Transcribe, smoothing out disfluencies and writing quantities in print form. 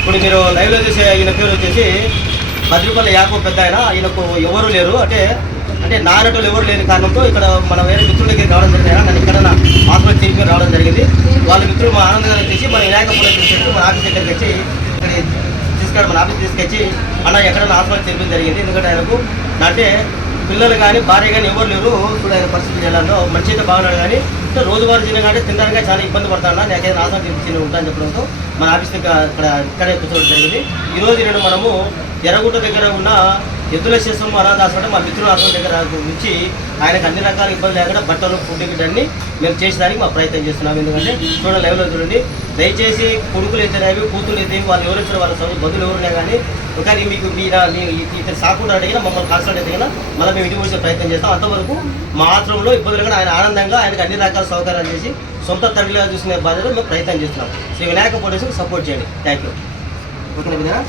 ఇప్పుడు మీరు లైవ్లో చూసే ఈయన పేరు వచ్చేసి భద్రపల్లి యాకూబ్ పెద్ద ఆయన. ఈయనకు ఎవరు లేరు అంటే అంటే నానటోళ్ళు ఎవరు లేని కారణంతో ఇక్కడ మన వేరే మిత్రుల దగ్గరికి రావడం జరిగింది. నన్ను ఇక్కడ ఆత్మహత్య చేసి రావడం జరిగింది. వాళ్ళ మిత్రులు మా ఆనందంగా తెచ్చి మన వినాయకపురం తీసుకెళ్ళి మన ఆఫీస్ దగ్గరికి వచ్చి ఇక్కడ తీసుకెళ్ళి మన ఆఫీస్ తీసుకొచ్చి అన్న ఎక్కడన్నా ఆత్మహత్య చేయడం జరిగింది. ఎందుకంటే ఆయనకు అంటే పిల్లలు కానీ భార్య కానీ ఎవరు లేరు. ఇప్పుడు ఆయన పరిస్థితి జిల్లాలో మంచి అయితే బాగున్నాడు కానీ రోజువారీ జీవనం కానీ తినడానికి చాలా ఇబ్బంది పడతాను. నాకైతే ఆత్మహత్య చేసి ఉంటాను చెప్పడంతో మన ఆఫీస్ ఇక్కడే కూర్చోవడం జరిగింది. ఈరోజు నేను మనము ఎర్రగుట్ట దగ్గర ఉన్న ఎద్దుల శేషం అనాథాశ్రమం మా మిత్రుల ఆశ్రమం దగ్గర నుంచి ఆయనకు అన్ని రకాల ఇబ్బంది లేకుండా బట్టలు ఫుడ్ అన్ని మేము చేసేదానికి మా ప్రయత్నం చేస్తున్నాం. ఎందుకంటే చూడండి లైవ్లో చూడండి. దయచేసి కొడుకులు అయితేనేవి కూతురు అయితే వాళ్ళు ఎవరు ఇచ్చిన వాళ్ళ బదులు ఎవరున్నా కానీ కానీ మీకు ఇతను సాకుండా అడిగినా మమ్మల్ని కాన్సల్ట్ అయితే మళ్ళీ మేము ఇంటికి వచ్చే ప్రయత్నం చేస్తాం. అంతవరకు మా ఆశ్రమంలో ఇబ్బందులు కూడా ఆయన ఆనందంగా ఆయనకు అన్ని రకాల సౌకర్యాలు చేసి సొంత తండ్రిగా చూసుకునే బాధ్యత మేము ప్రయత్నం చేస్తున్నాం. శ్రీ వినాయక పోలీసులకు సపోర్ట్ చేయండి. Thank you. ఓకేనా?